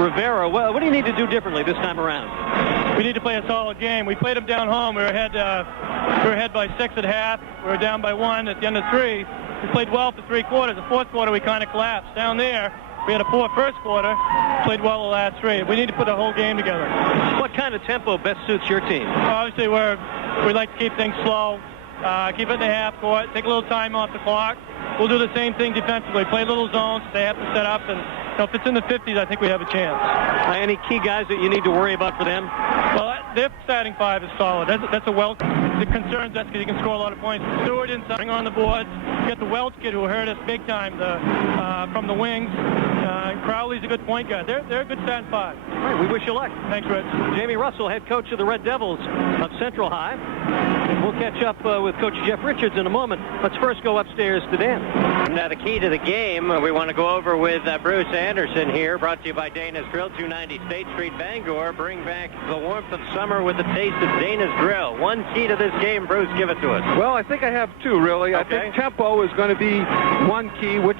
Rivera. Well, what do you need to do differently this time around? We need to play a solid game. We played them down home. We were ahead by 6 at half. We were down by 1 at the end of 3. We played well for 3 quarters. The fourth quarter, we kind of collapsed. Down there, we had a poor first quarter. Played well the last 3. We need to put the whole game together. What kind of tempo best suits your team? Obviously, we like to keep things slow. Keep it in the half court. Take a little time off the clock. We'll do the same thing defensively. Play little zones. They have to set up. And if it's in the 50s, I think we have a chance. Any key guys that you need to worry about for them? Well, their starting 5 is solid. That's a Welch. The concerns that's because he can score a lot of points. Stewart inside on the boards. You got the Welch kid who hurt us big time from the wings. Crowley's a good point guard. They're a good starting 5. All right, we wish you luck. Thanks, Rich. Jamie Russell, head coach of the Red Devils of Central High. We'll catch up with Coach Jeff Richards in a moment. Let's first go upstairs to Dan. Now the key to the game we want to go over with Bruce Anderson here, brought to you by Dana's Grill, 290 State Street, Bangor. Bring back the warmth of summer with the taste of Dana's Grill. One key to this game, Bruce, give it to us. Well, I think I have 2, really. Okay. I think tempo is going to be one key. Which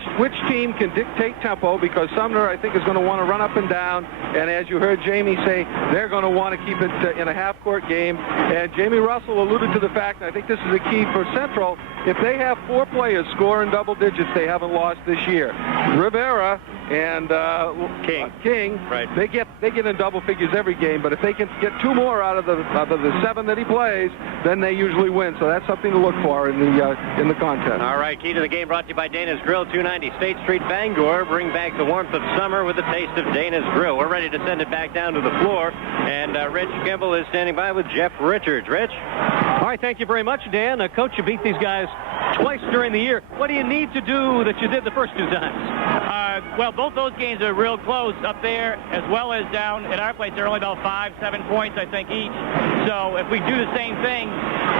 team can dictate tempo, because Sumner, I think, is going to want to run up and down. And as you heard Jamie say, they're going to want to keep it in a half-court game. And Jamie Russell alluded to the fact, and I think this is a key for Central, if they have 4 players score in double digits, they haven't lost this year. Rivera and King, right. they get in double figures every game, but if they can get 2 more out of the 7 that he plays, then they usually win. So that's something to look for in the contest. All right, key to the game brought to you by Dana's Grill, 290 State Street, Bangor. Bring back the warmth of summer with the taste of Dana's Grill. We're ready to send it back down to the floor, and Rich Kimball is standing by with Jeff Richards. Rich? All right, thank you very much, Dan. Coach, you beat these guys twice during the year. What do you need to do that you did the first 2 times? Well, both those games are real close up there as well as down at our place. They're only about 5-7 points, I think, each. So if we do the same thing,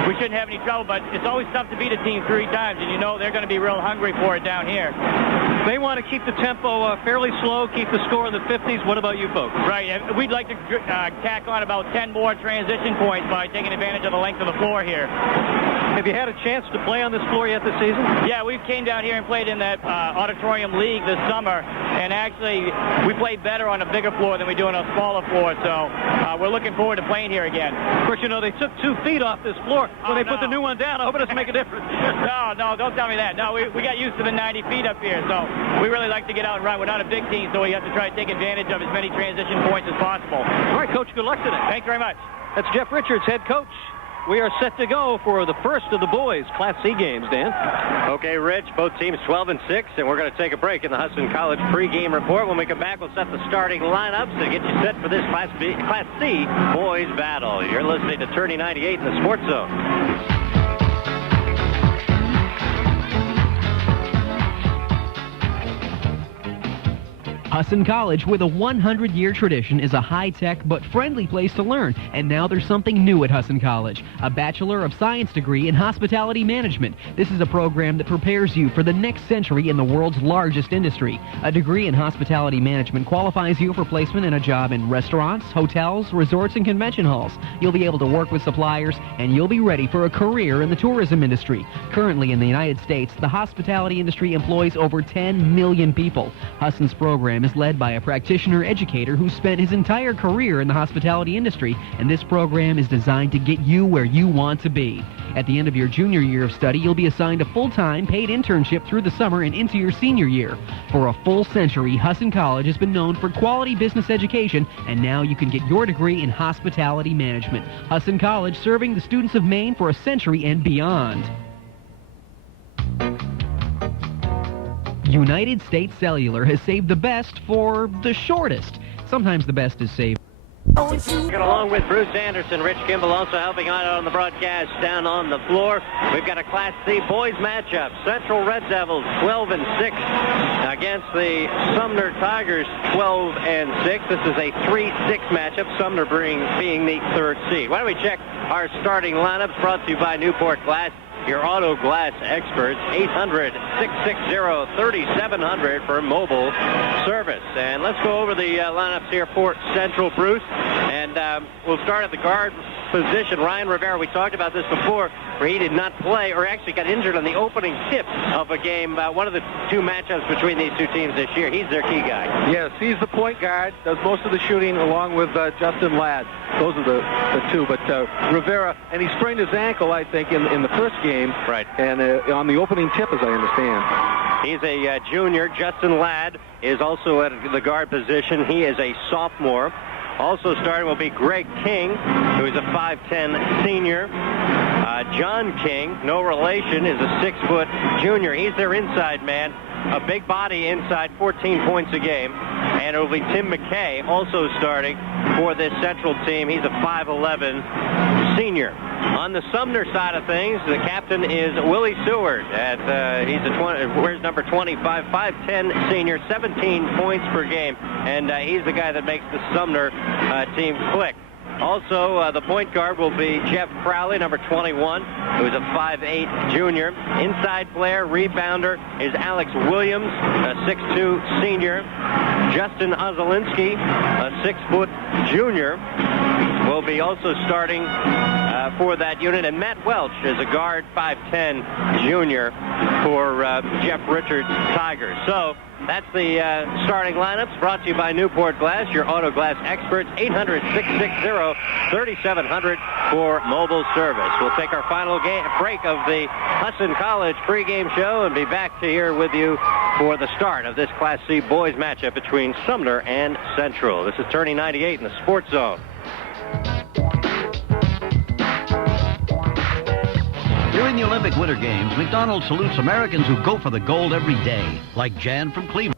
we shouldn't have any trouble. But it's always tough to beat a team 3 times, and you know they're going to be real hungry for it down here. They want to keep the tempo fairly slow, keep the score in the 50s. What about you folks? Right. We'd like to tack on about 10 more transition points by taking advantage of the length of the floor here. Have you had a chance to play on this floor yet this season? Yeah, we came down here and played in that Auditorium League this summer, and actually we played better on a bigger floor than we do on a smaller floor, so we're looking forward to playing here again. Of course, you know, they took 2 feet off this floor when they put the new one down. I hope it doesn't make a difference. No, don't tell me that. No, we got used to the 90 feet up here, so we really like to get out and run. We're not a big team, so we have to try to take advantage of as many transition points as possible. All right, Coach, good luck today. Thanks very much. That's Jeff Richards, head coach. We are set to go for the first of the boys' Class C games, Dan. Okay, Rich, both teams 12-6, and we're going to take a break in the Hudson College pregame report. When we come back, we'll set the starting lineups to get you set for this Class C boys battle. You're listening to Tourney 98 in the Sports Zone. Hudson College, with a 100-year tradition, is a high-tech but friendly place to learn. And now there's something new at Hudson College, a Bachelor of Science degree in Hospitality Management. This is a program that prepares you for the next century in the world's largest industry. A degree in Hospitality Management qualifies you for placement in a job in restaurants, hotels, resorts, and convention halls. You'll be able to work with suppliers, and you'll be ready for a career in the tourism industry. Currently in the United States, the hospitality industry employs over 10 million people. Hudson's program is led by a practitioner educator who spent his entire career in the hospitality industry, and this program is designed to get you where you want to be. At the end of your junior year of study, you'll be assigned a full-time paid internship through the summer and into your senior year. For a full century, Hudson College has been known for quality business education, and now you can get your degree in hospitality management. Hudson College, serving the students of Maine for a century and beyond. United States Cellular has saved the best for the shortest. Sometimes the best is saved. Along with Bruce Anderson, Rich Kimball also helping out on the broadcast down on the floor. We've got a Class C boys matchup. Central Red Devils 12-6 against the Sumner Tigers 12-6. This is a 3-6 matchup, Sumner being the 3rd seed. Why don't we check our starting lineups, brought to you by Newport Glass, your auto glass experts. 800-660-3700 for mobile service. And let's go over the lineups here for Central, Bruce. And we'll start at the guard position. Ryan Rivera, we talked about this before, where he did not play, or actually got injured on the opening tip of a game, one of the two matchups between these two teams this year. He's their key guy. Yes, he's the point guard, does most of the shooting along with Justin Ladd. Those are the two. But Rivera, and he sprained his ankle, I think, in the first game. Right. And on the opening tip, as I understand. He's a junior. Justin Ladd is also at the guard position. He is a sophomore. Also starting will be Greg King, who is a 5'10 senior. John King, no relation, is a 6-foot junior. He's their inside man. A big body inside, 14 points a game. And it will be Tim McKay also starting for this Central team. He's a 5'11 senior. On the Sumner side of things, the captain is Willie Seward. Wears number 25, 5'10 senior, 17 points per game. And he's the guy that makes the Sumner team click. Also, the point guard will be Jeff Crowley, number 21, who's a 5'8 junior. Inside player, rebounder, is Alex Williams, a 6'2 senior. Justin Ozolinski, a 6-foot junior, will be also starting for that unit. And Matt Welch is a guard, 5'10 junior for Jeff Richards' Tigers. So that's the starting lineups, brought to you by Newport Glass, your auto glass experts. 800-660-3700 for mobile service. We'll take our final break of the Husson College pregame show and be back to here with you for the start of this Class C boys matchup between Sumner and Central. This is Tourney 98 in the Sports Zone. During the Olympic Winter Games, McDonald salutes Americans who go for the gold every day, like Jan from Cleveland.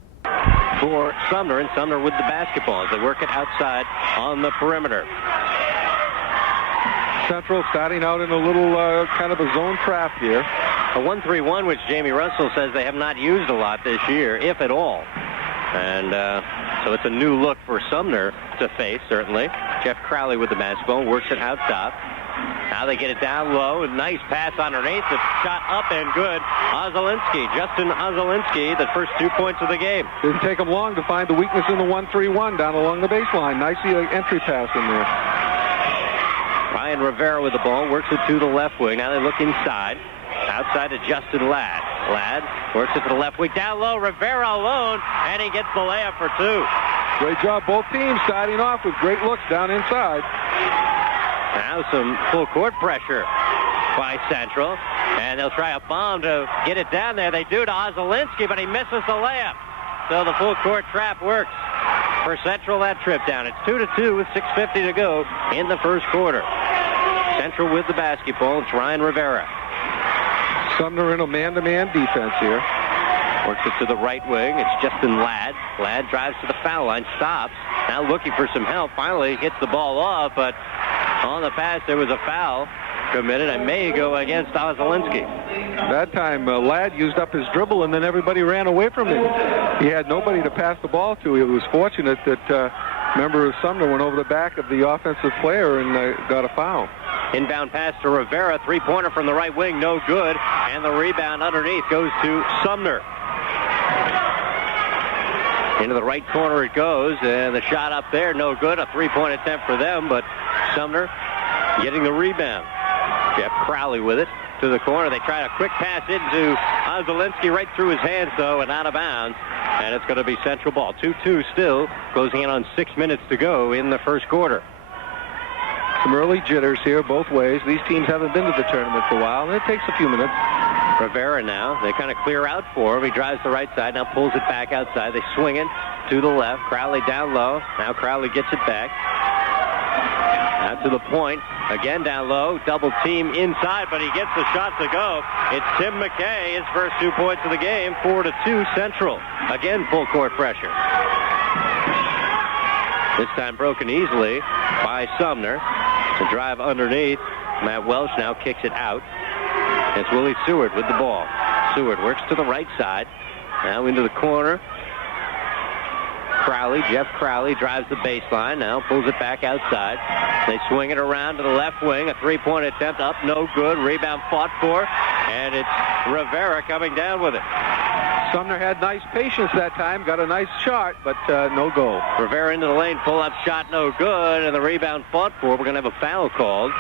For Sumner, and Sumner with the basketball as they work it outside on the perimeter. Central starting out in a little kind of a zone trap here. A 1-3-1, which Jamie Russell says they have not used a lot this year, if at all. And so it's a new look for Sumner to face, certainly. Jeff Crowley with the basketball, works it out top. Now they get it down low. A nice pass underneath. The shot up and good. Justin Ozolinski, the first 2 points of the game. Didn't take him long to find the weakness in the 1-3-1 down along the baseline. Nice entry pass in there. Ryan Rivera with the ball, works it to the left wing. Now they look inside. Outside to Justin Ladd. Ladd works it to the left wing. Down low, Rivera alone, and he gets the layup for two. Great job, both teams starting off with great looks down inside. Now some full court pressure by Central, and they'll try a bomb to get it down there. They do to Ozolinski, but he misses the layup. So the full court trap works for Central that trip down. It's 2-2 with 6:50 to go in the first quarter. Central with the basketball. It's Ryan Rivera. Sumner in a man-to-man defense here. Works it to the right wing. It's Justin Ladd. Ladd drives to the foul line, stops. Now looking for some help. Finally gets the ball off, but on the pass there was a foul committed and may go against Ozolinski. That time Ladd used up his dribble and then everybody ran away from him. He had nobody to pass the ball to. He was fortunate that a member of Sumner went over the back of the offensive player and got a foul. Inbound pass to Rivera. Three-pointer from the right wing, no good. And the rebound underneath goes to Sumner. Into the right corner it goes, and the shot up there, no good. A three-point attempt for them, but Sumner getting the rebound. Jeff Crowley with it to the corner. They try a quick pass into Ozolinski, right through his hands, though, and out of bounds. And it's going to be Central ball. 2-2 still, closing in on 6 minutes to go in the first quarter. Some early jitters here both ways. These teams haven't been to the tournament for a while, and it takes a few minutes. Rivera now, they kind of clear out for him. He drives the right side, now pulls it back outside. They swing it to the left. Crowley down low. Now Crowley gets it back. Now to the point. Again down low. Double team inside, but he gets the shot to go. It's Tim McKay, his first 2 points of the game. 4-2 Central. Again, full court pressure. This time broken easily by Sumner. To drive underneath. Matt Welch now kicks it out. It's Willie Seward with the ball. Seward works to the right side. Now into the corner. Jeff Crowley drives the baseline. Now pulls it back outside. They swing it around to the left wing. A three-point attempt up, no good. Rebound fought for And it's Rivera coming down with it. Sumner had nice patience that time, got a nice shot, but no goal. Rivera into the lane, pull-up shot, no good, and the rebound fought for. We're going to have a foul called.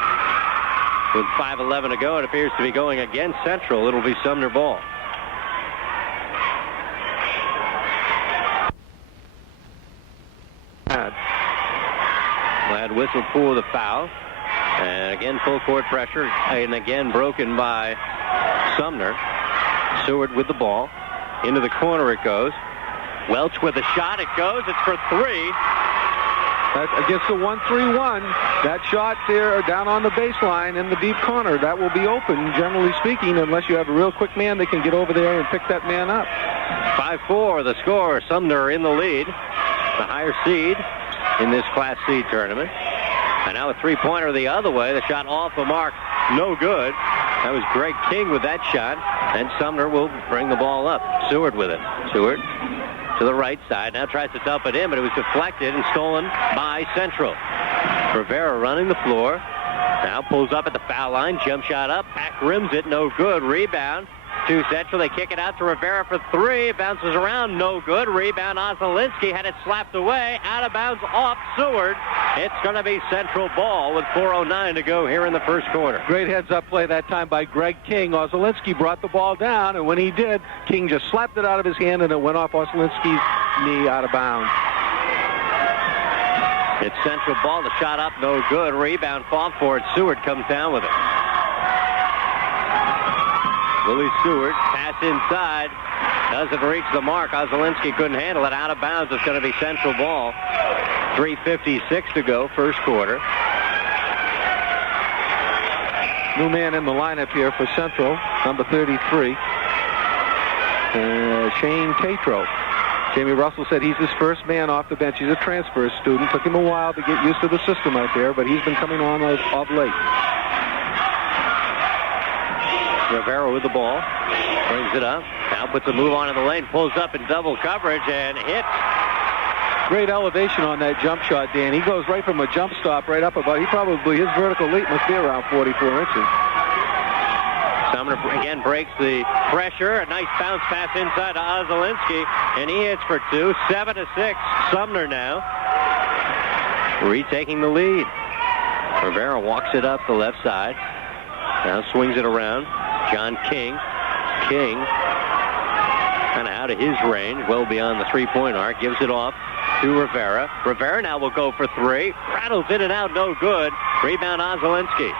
With 5:11 to go, it appears to be going against Central. It'll be Sumner ball. Glad whistle for the foul. And again, full court pressure, and again broken by Sumner. Seward with the ball. Into the corner it goes. Welch with a shot. It goes. It's for three. That's against the 1-3-1. That shot there down on the baseline in the deep corner, that will be open, generally speaking, unless you have a real quick man that can get over there and pick that man up. 5-4 the score. Sumner in the lead. The higher seed in this Class C tournament. And now a three-pointer the other way. The shot off the mark. No good. That was Greg King with that shot. And Sumner will bring the ball up. Seward with it. Seward to the right side. Now tries to dump it in, but it was deflected and stolen by Central. Rivera running the floor. Now pulls up at the foul line. Jump shot up. Back rims it. No good. Rebound to Central. They kick it out to Rivera for three. Bounces around. No good. Rebound. Ozolinski had it slapped away. Out of bounds off Seward. It's going to be Central ball with 4:09 to go here in the first quarter. Great heads-up play that time by Greg King. Ozolinski brought the ball down, and when he did, King just slapped it out of his hand, and it went off Ozolinski's knee out of bounds. It's Central ball. The shot up. No good. Rebound fought for it. Seward comes down with it. Willie Seward, pass inside, doesn't reach the mark. Ozolinski couldn't handle it. Out of bounds. It's going to be Central ball. 3:56 to go, first quarter. New man in the lineup here for Central, number 33, Shane Tatro. Jamie Russell said he's his first man off the bench. He's a transfer student. Took him a while to get used to the system out there, but he's been coming on of late. Rivera with the ball, brings it up, now puts a move on in the lane, pulls up in double coverage and hits. Great elevation on that jump shot, Dan. He goes right from a jump stop right up about, his vertical leap must be around 44 inches. Sumner again breaks the pressure. A nice bounce pass inside to Ozolinski, and he hits for two. 7-6. Sumner now retaking the lead. Rivera walks it up the left side. Now swings it around. John King. King kind of out of his range, well beyond the three-point arc. Gives it off to Rivera. Rivera now will go for three. Rattles in and out, no good. Rebound Ozolinski.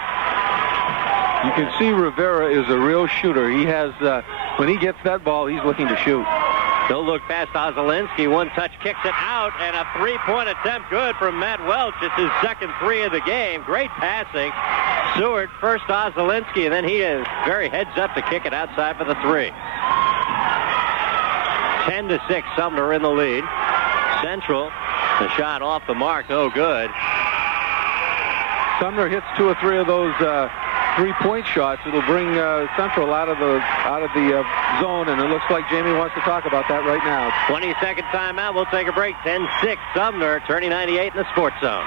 You can see Rivera is a real shooter. He has, when he gets that ball, he's looking to shoot. Don't look past Ozolinski. One touch kicks it out, and a three-point attempt good from Matt Welch. It's his second three of the game. Great passing. Seward first to Ozolinski, and then he is very heads up to kick it outside for the three. 10-6, Sumner in the lead. Central, the shot off the mark, no good. Sumner hits two or three of those three-point shots. It'll bring Central out of the zone, and it looks like Jamie wants to talk about that right now. 20-second timeout. We'll take a break. 10-6, Sumner, Tourney 98 in the Sports Zone.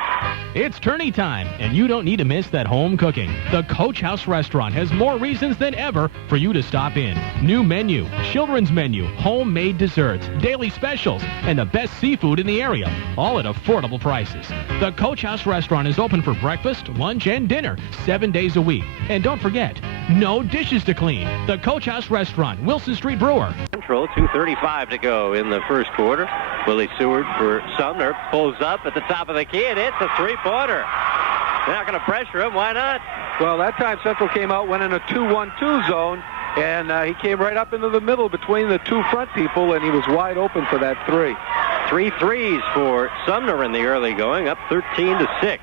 It's tourney time, and you don't need to miss that home cooking. The Coach House Restaurant has more reasons than ever for you to stop in. New menu, children's menu, homemade desserts, daily specials, and the best seafood in the area, all at affordable prices. The Coach House Restaurant is open for breakfast, lunch, and dinner 7 days a week. And don't forget, no dishes to clean. The Coach House Restaurant, Wilson Street Brewer. Central, 2:35 to go in the first quarter. Willie Seward for Sumner pulls up at the top of the key, and it's a three-pointer. They're not going to pressure him. Why not? Well, that time Central came out, went in a 2-1-2 zone, and he came right up into the middle between the two front people, and he was wide open for that three. 3 threes for Sumner in the early going, up 13-6.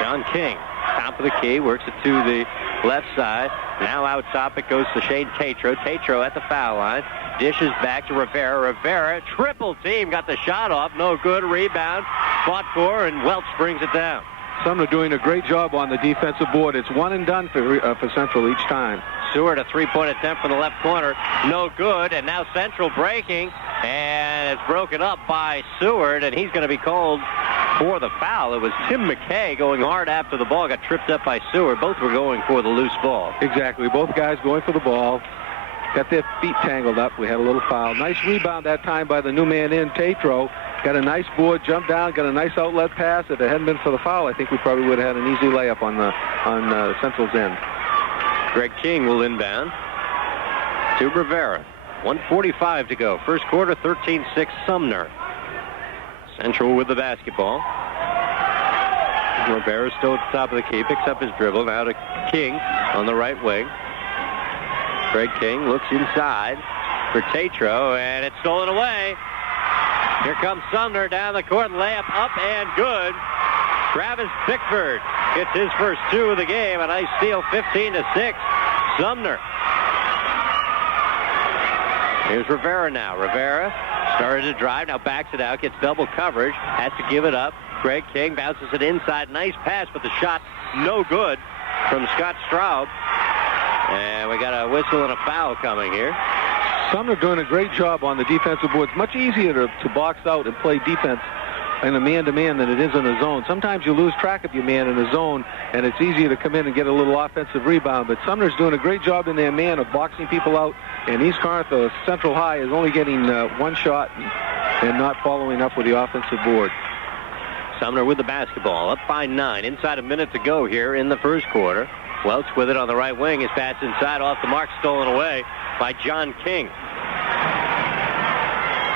John King, top of the key, works it to the left side. Now out top it goes to Shane Tatro. Tatro at the foul line. Dishes back to Rivera. Rivera, triple team, got the shot off. No good. Rebound. Fought for, and Welch brings it down. Sumner doing a great job on the defensive board. It's one and done for Central each time. Seward, a three-point attempt from the left corner. No good. And now Central breaking. And it's broken up by Seward, and he's going to be called for the foul. It was Tim McKay going hard after the ball, got tripped up by Seward. Both were going for the loose ball. Exactly. Both guys going for the ball. Got their feet tangled up. We had a little foul. Nice rebound that time by the new man in, Tatro. Got a nice board, jumped down, got a nice outlet pass. If it hadn't been for the foul, I think we probably would have had an easy layup on Central's end. Greg King will inbound to Rivera. 1:45 to go. First quarter, 13-6 Sumner. Central with the basketball. Rivera still at the top of the key, picks up his dribble. Now to King on the right wing. Greg King looks inside for Tatro, and it's stolen away. Here comes Sumner down the court, layup up and good. Travis Bickford gets his first two of the game. A nice steal, 15-6. Sumner. Here's Rivera now. Rivera started to drive, now backs it out, gets double coverage, has to give it up. Greg King bounces it inside. Nice pass, but the shot no good from Scott Straub. And we got a whistle and a foul coming here. Sumner doing a great job on the defensive boards. Much easier to box out and play defense in a man-to-man than it is in a zone. Sometimes you lose track of your man in a zone, and it's easier to come in and get a little offensive rebound. But Sumner's doing a great job in their man of boxing people out. And East Corinth, Central High, is only getting one shot and not following up with the offensive board. Sumner with the basketball, up by 9. Inside a minute to go here in the first quarter. Welch with it on the right wing. His pass inside, off the mark, stolen away by John King.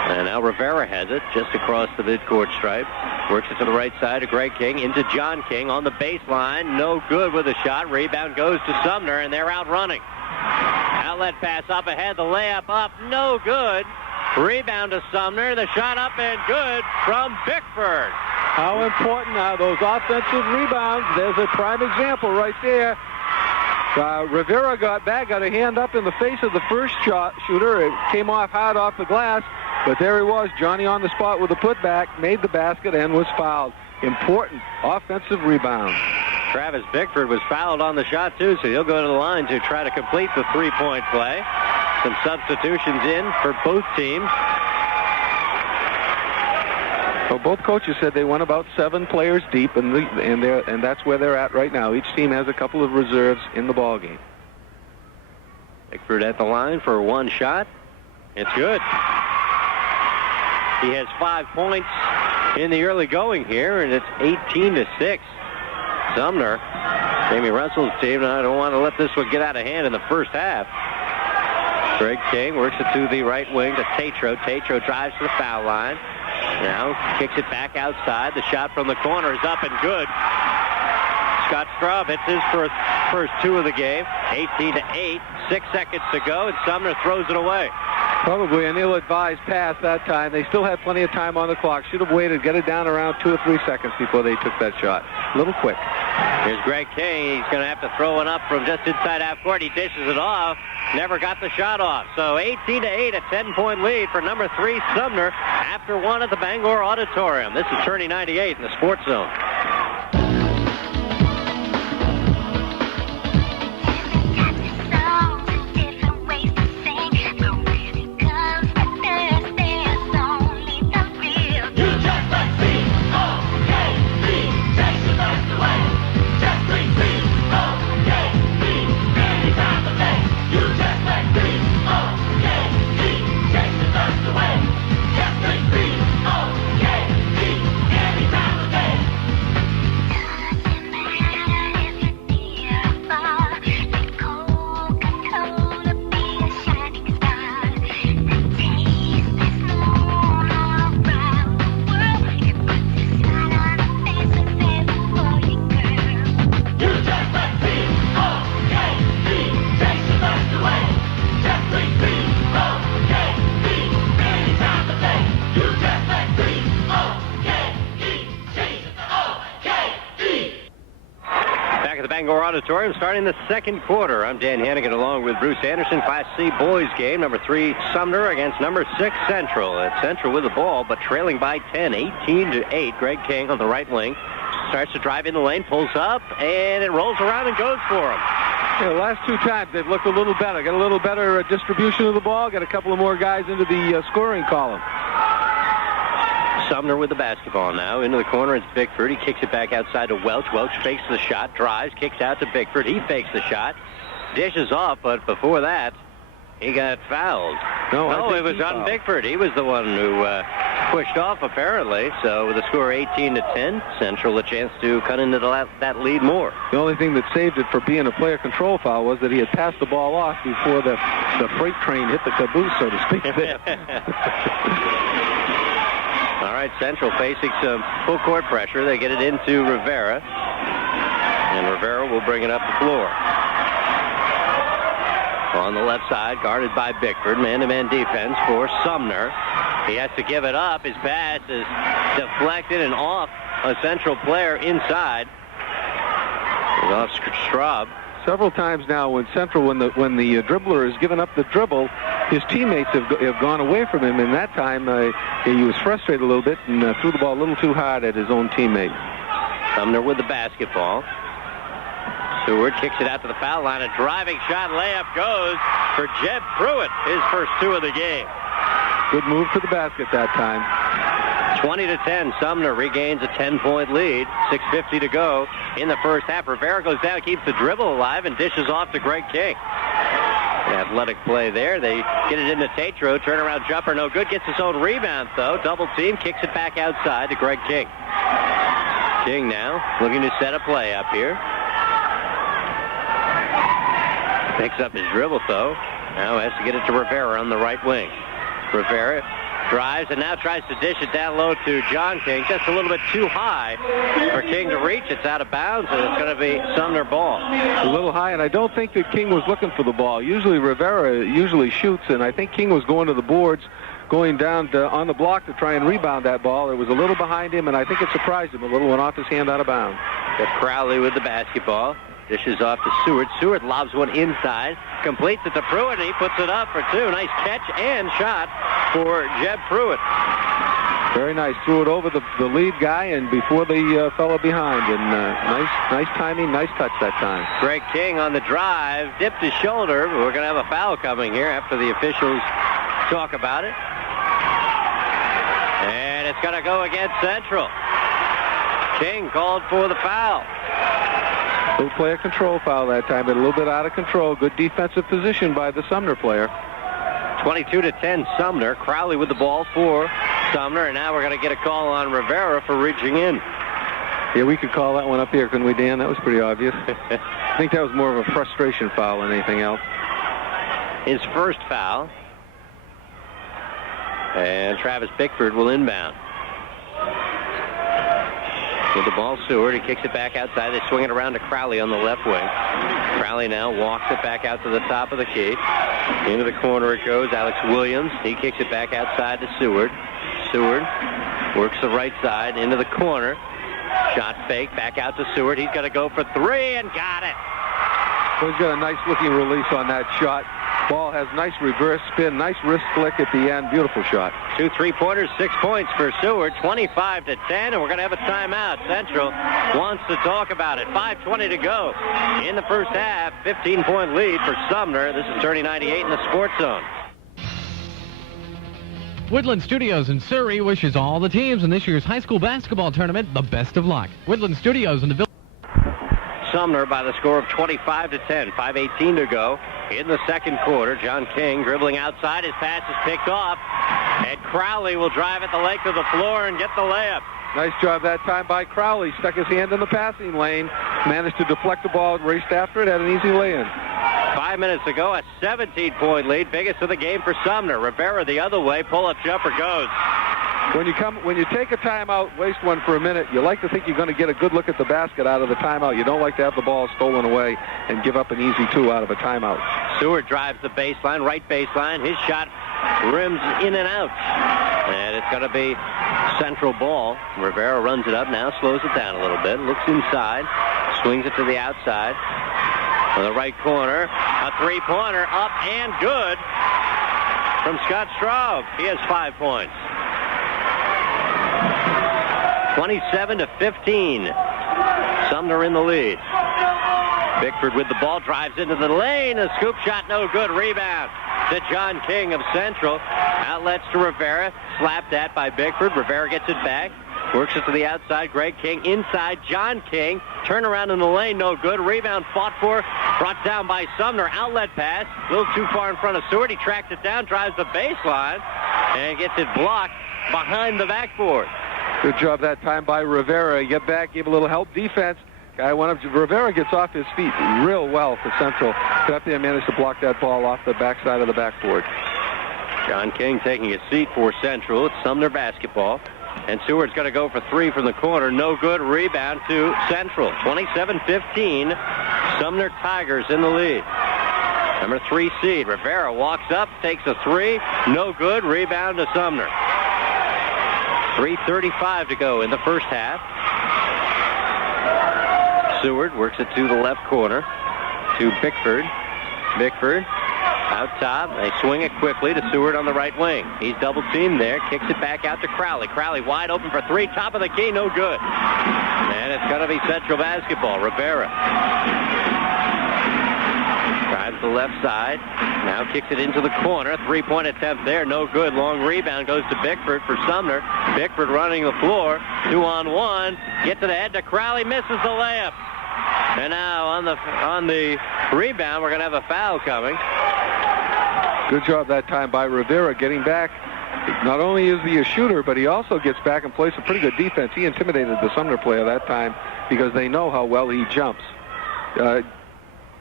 And now Rivera has it just across the midcourt stripe. Works it to the right side to Greg King, into John King on the baseline. No good with a shot. Rebound goes to Sumner, and they're out running. Outlet pass up ahead. The layup up. No good. Rebound to Sumner. The shot up and good from Bickford. How important are those offensive rebounds? There's a prime example right there. Rivera got back, got a hand up in the face of the first shot shooter. It came off hard off the glass, but there he was, Johnny on the spot with a putback, made the basket and was fouled. Important offensive rebound. Travis Bickford was fouled on the shot too, so he'll go to the line to try to complete the three-point play. Some substitutions in for both teams. Well, both coaches said they went about 7 players deep, and that's where they're at right now. Each team has a couple of reserves in the ballgame. Bickford at the line for one shot. It's good. He has 5 points in the early going here, and it's 18-6. Sumner, Jamie Russell's team, I don't want to let this one get out of hand in the first half. Greg King works it to the right wing to Tatro. Tatro drives to the foul line. Now kicks it back outside. The shot from the corner is up and good. Scott Straub hits his first two of the game. 18-8. 6 seconds to go, and Sumner throws it away. Probably an ill-advised pass that time. They still had plenty of time on the clock. Should have waited, get it down around 2 or 3 seconds before they took that shot. A little quick. Here's Greg King. He's going to have to throw it up from just inside half court. He dishes it off. Never got the shot off. So 18-8, a 10-point lead for number 3 Sumner after 1 at the Bangor Auditorium. This is Tourney 98 in the Sports Zone. Bangor Auditorium starting the second quarter. I'm Dan Hannigan along with Bruce Anderson. Class C boys game. Number 3 Sumner against number 6 Central. It's Central with the ball, but trailing by 10, 18-8. Greg King on the right wing starts to drive in the lane, pulls up, and it rolls around and goes for him. Yeah, the last 2 times they've looked a little better. Got a little better distribution of the ball. Got a couple of more guys into the scoring column. Sumner with the basketball now. Into the corner, it's Bickford. He kicks it back outside to Welch. Welch fakes the shot, drives, kicks out to Bickford. He fakes the shot, dishes off, but before that, he got fouled. No, it was on Bickford. He was the one who pushed off, apparently. So with a score 18-10, Central a chance to cut into that lead more. The only thing that saved it for being a player control foul was that he had passed the ball off before the freight train hit the caboose, so to speak. All right, Central facing some full court pressure. They get it into Rivera, and Rivera will bring it up the floor. On the left side, guarded by Bickford. Man-to-man defense for Sumner. He has to give it up. His pass is deflected and off a Central player inside. It's off Straub. Several times now when the dribbler has given up the dribble, his teammates have gone away from him, and that time he was frustrated a little bit and threw the ball a little too hard at his own teammate. Sumner with the basketball. Stewart kicks it out to the foul line. A driving shot, layup goes for Jeb Pruitt, his first 2 of the game. Good move to the basket that time. 20-10, Sumner regains a 10-point lead. 6:50 to go in the first half. Rivera goes down, keeps the dribble alive, and dishes off to Greg King. Athletic play there. They get it into Tatro. Turnaround jumper, no good. Gets his own rebound, though. Double team, kicks it back outside to Greg King. King now looking to set a play up here. Picks up his dribble, though. Now has to get it to Rivera on the right wing. Rivera drives and now tries to dish it down low to John King. Just a little bit too high for King to reach. It's out of bounds, and it's going to be Sumner ball. A little high, and I don't think that King was looking for the ball. Usually Rivera shoots, and I think King was going to the boards, going down on the block to try and rebound that ball. It was a little behind him, and I think it surprised him a little. Went off his hand out of bounds. Got Crowley with the basketball. Dishes off to Seward. Seward lobs one inside. Completes it to Pruitt, and he puts it up for 2. Nice catch and shot for Jeb Pruitt. Very nice. Threw it over the lead guy and before the fellow behind. And nice timing, nice touch that time. Greg King on the drive. Dipped his shoulder. We're going to have a foul coming here after the officials talk about it. And it's going to go against Central. King called for the foul. Little player control foul that time, but a little bit out of control. Good defensive position by the Sumner player. 22-10 Sumner. Crowley with the ball for Sumner, and now we're going to get a call on Rivera for reaching in. Yeah, we could call that one up here, couldn't we, Dan? That was pretty obvious. I think that was more of a frustration foul than anything else. His first foul. And Travis Bickford will inbound. With the ball, Seward. He kicks it back outside. They swing it around to Crowley on the left wing. Crowley now walks it back out to the top of the key. Into the corner it goes. Alex Williams. He kicks it back outside to Seward. Seward works the right side into the corner. Shot fake. Back out to Seward. He's going to go for 3 and got it. Well, he's got a nice looking release on that shot. Ball has nice reverse spin, nice wrist flick at the end. Beautiful shot. 2 3-pointers, 6 points for Seward. 25-10, and we're going to have a timeout. Central wants to talk about it. 5:20 to go in the first half. 15-point lead for Sumner. This is Tourney 98 in the Sports Zone. Woodland Studios in Surrey wishes all the teams in this year's high school basketball tournament the best of luck. Woodland Studios in the Sumner by the score of 25-10. 5:18 to go in the second quarter. John King dribbling outside. His pass is picked off. And Crowley will drive at the length of the floor and get the layup. Nice job that time by Crowley. Stuck his hand in the passing lane. Managed to deflect the ball, raced after it, had an easy lay-in. 5 minutes ago, a 17-point lead. Biggest of the game for Sumner. Rivera the other way. Pull-up jumper goes. When you take a timeout, waste one for a minute, you like to think you're going to get a good look at the basket out of the timeout. You don't like to have the ball stolen away and give up an easy 2 out of a timeout. Seward drives the baseline, right baseline. His shot rims in and out. And it's going to be Central ball. Rivera runs it up now, slows it down a little bit, looks inside, swings it to the outside. On the right corner, a 3-pointer up and good from Scott Straub. He has 5 points. 27-15. Sumner in the lead. Bickford with the ball, drives into the lane. A scoop shot, no good. Rebound. to John King of Central. Outlets to Rivera. Slapped at by Bickford. Rivera gets it back. Works it to the outside. Greg King inside. John King. Turnaround in the lane. No good. Rebound fought for. Brought down by Sumner. Outlet pass. A little too far in front of Seward. He tracks it down. Drives the baseline. And gets it blocked behind the backboard. Good job that time by Rivera. Get back. Give a little help defense. Guy went up. Rivera gets off his feet real well for Central. Got up there and managed to block that ball off the backside of the backboard. John King taking a seat for Central. It's Sumner basketball. And Seward's going to go for three from the corner. No good. Rebound to Central. 27-15. Sumner Tigers in the lead. Number 3 seed. Rivera walks up, takes a three. No good. Rebound to Sumner. 3:35 to go in the first half. Seward works it to the left corner to Bickford. Bickford out top. They swing it quickly to Seward on the right wing. He's double teamed there. Kicks it back out to Crowley. Crowley wide open for three. Top of the key. No good. And it's going to be Central basketball. Rivera drives the left side. Now kicks it into the corner. Three-point attempt there. No good. Long rebound goes to Bickford for Sumner. Bickford running the floor. 2-on-1. Gets it ahead to Crowley. Misses the layup. And now on the rebound, we're going to have a foul coming. Good job that time by Rivera getting back. Not only is he a shooter, but he also gets back and plays a pretty good defense. He intimidated the Sumner player that time because they know how well he jumps.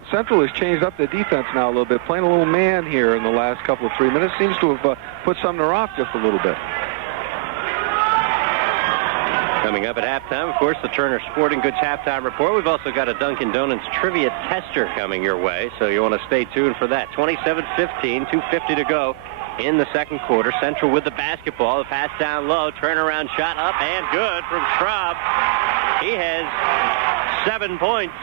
Central has changed up their defense now a little bit, playing a little man here in the last couple of 3 minutes. Seems to have put Sumner off just a little bit. Coming up at halftime, of course, the Turner Sporting Goods halftime report. We've also got a Dunkin' Donuts trivia tester coming your way, so you want to stay tuned for that. 27-15, 2:50 to go in the second quarter. Central with the basketball. The pass down low. Turnaround shot up and good from Straub. He has 7 points.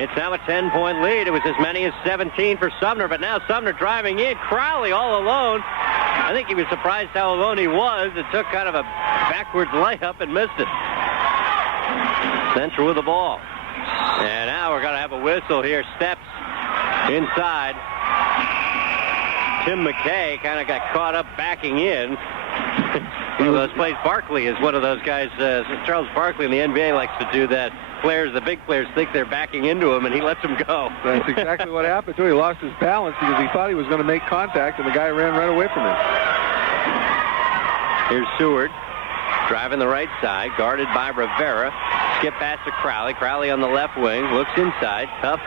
It's now a 10-point lead. It was as many as 17 for Sumner, but now Sumner driving in. Crowley all alone. I think he was surprised how alone he was. It took kind of a backwards layup and missed it. Central with the ball. And now we're going to have a whistle here. Steps inside. Tim McKay kind of got caught up backing in. One of those plays. Barkley is one of those guys. Charles Barkley in the NBA likes to do that. The big players think they're backing into him, and he lets them go. That's exactly what happened to him. He lost his balance because he thought he was going to make contact, and the guy ran right away from him. Here's Seward driving the right side, guarded by Rivera. Skip pass to Crowley. Crowley on the left wing, looks inside. Tough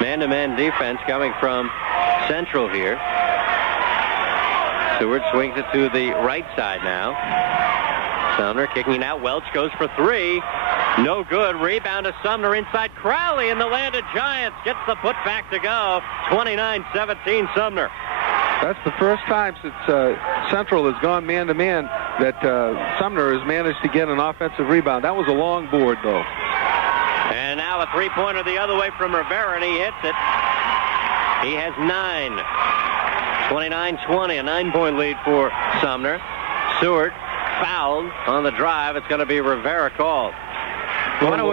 man-to-man defense coming from Central here. Seward swings it to the right side now. Sumner kicking out. Welch goes for three. No good. Rebound to Sumner inside. Crowley in the land of Giants. Gets the putback to go. 29-17 Sumner. That's the first time since Central has gone man-to-man that Sumner has managed to get an offensive rebound. That was a long board, though. And now a three-pointer the other way from Rivera, and he hits it. He has 9. 29-20, a 9-point lead for Sumner. Seward fouled on the drive. It's going to be Rivera called. A little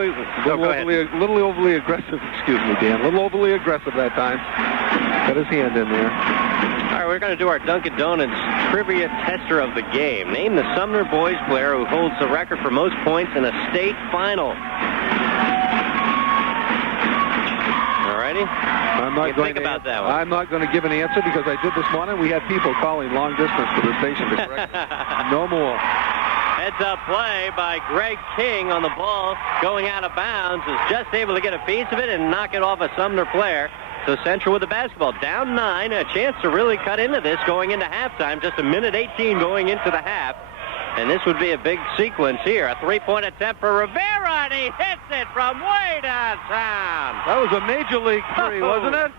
overly aggressive, excuse me, Dan. A little overly aggressive that time. Got his hand in there. All right, we're going to do our Dunkin' Donuts trivia tester of the game. Name the Sumner boys player who holds the record for most points in a state final. All righty? I'm not going to about that one. I'm not going to give an answer because I did this morning. We had people calling long distance to the station to correct me. No more. Heads-up play by Greg King on the ball going out of bounds. Is just able to get a piece of it and knock it off a Sumner player. So Central with the basketball. Down 9. A chance to really cut into this going into halftime. Just a minute 18 going into the half. And this would be a big sequence here. A three-point attempt for Rivera, and he hits it from way downtown. That was a major league three, wasn't it?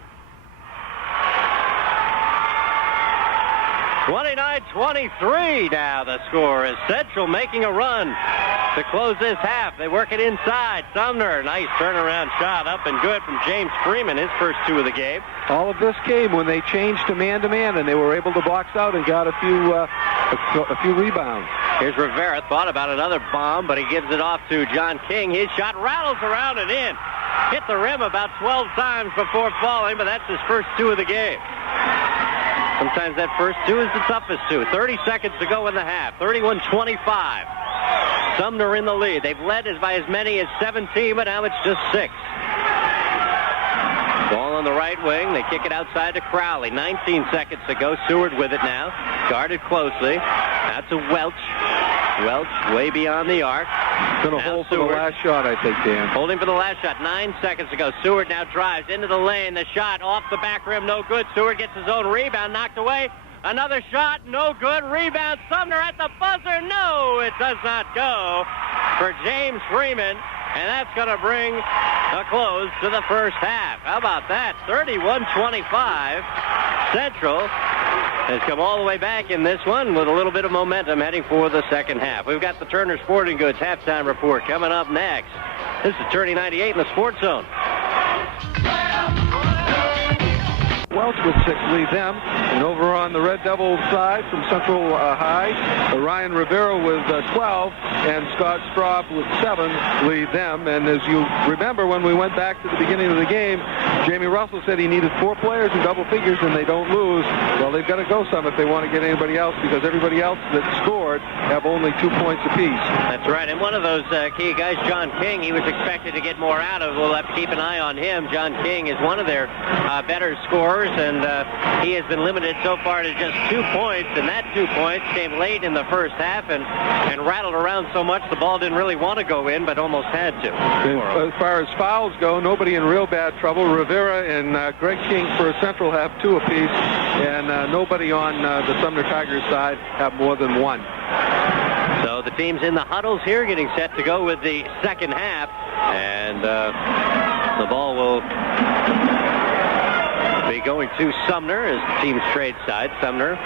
29-23 now the score is Central making a run to close this half. They work it inside. Sumner, nice turnaround shot up and good from James Freeman, his first 2 of the game. All of this came when they changed to man-to-man, and they were able to box out and got a few rebounds. Here's Rivera, thought about another bomb, but he gives it off to John King. His shot rattles around and in. Hit the rim about 12 times before falling, but that's his first 2 of the game. Sometimes that first two is the toughest two. 30 seconds to go in the half. 31-25. Sumner in the lead. They've led by as many as 17, but now it's just 6. Ball on the right wing. They kick it outside to Crowley. 19 seconds to go. Seward with it now. Guarded closely. Out to Welch. Welch way beyond the arc. Going to hold for the last shot, I think, Dan. Holding for the last shot. 9 seconds to go. Seward now drives into the lane. The shot off the back rim. No good. Seward gets his own rebound. Knocked away. Another shot. No good. Rebound. Sumner at the buzzer. No, it does not go for James Freeman. And that's going to bring a close to the first half. How about that? 31-25. Central has come all the way back in this one with a little bit of momentum heading for the second half. We've got the Turner Sporting Goods halftime report coming up next. This is Tourney 98 in the Sports Zone. Welch with 6 lead them. And over on the Red Devils side from Central High, Ryan Rivera with 12 and Scott Straub with 7 lead them. And as you remember, when we went back to the beginning of the game, Jamie Russell said he needed 4 players in double figures and they don't lose. Well, they've got to go some if they want to get anybody else, because everybody else that scored have only 2 points apiece. That's right. And one of those key guys, John King, he was expected to get more out of. We'll have to keep an eye on him. John King is one of their better scorers, and he has been limited so far to just 2 points, and that 2 points came late in the first half and rattled around so much the ball didn't really want to go in, but almost had to. As far as fouls go, nobody in real bad trouble. Rivera and Greg King for Central have 2 apiece, and nobody on the Sumner Tigers side have more than 1. So the team's in the huddles here, getting set to go with the second half, and the ball will be going to Sumner as the team's trade side. Sumner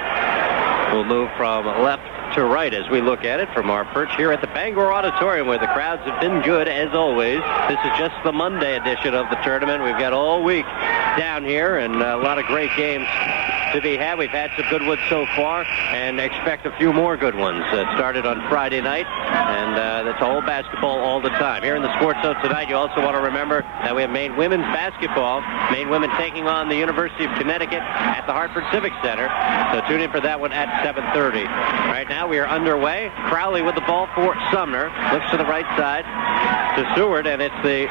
will move from left to right as we look at it from our perch here at the Bangor Auditorium, where the crowds have been good as always. This is just the Monday edition of the tournament. We've got all week down here and a lot of great games to be had. We've had some good ones so far and expect a few more good ones. It started on Friday night, and that's all basketball all the time. Here in the Sports Zone tonight, you also want to remember that we have Maine women's basketball. Maine women taking on the University of Connecticut at the Hartford Civic Center. So tune in for that one at 7:30. Right now we are underway. Crowley with the ball for Sumner. Looks to the right side to Seward, and it's the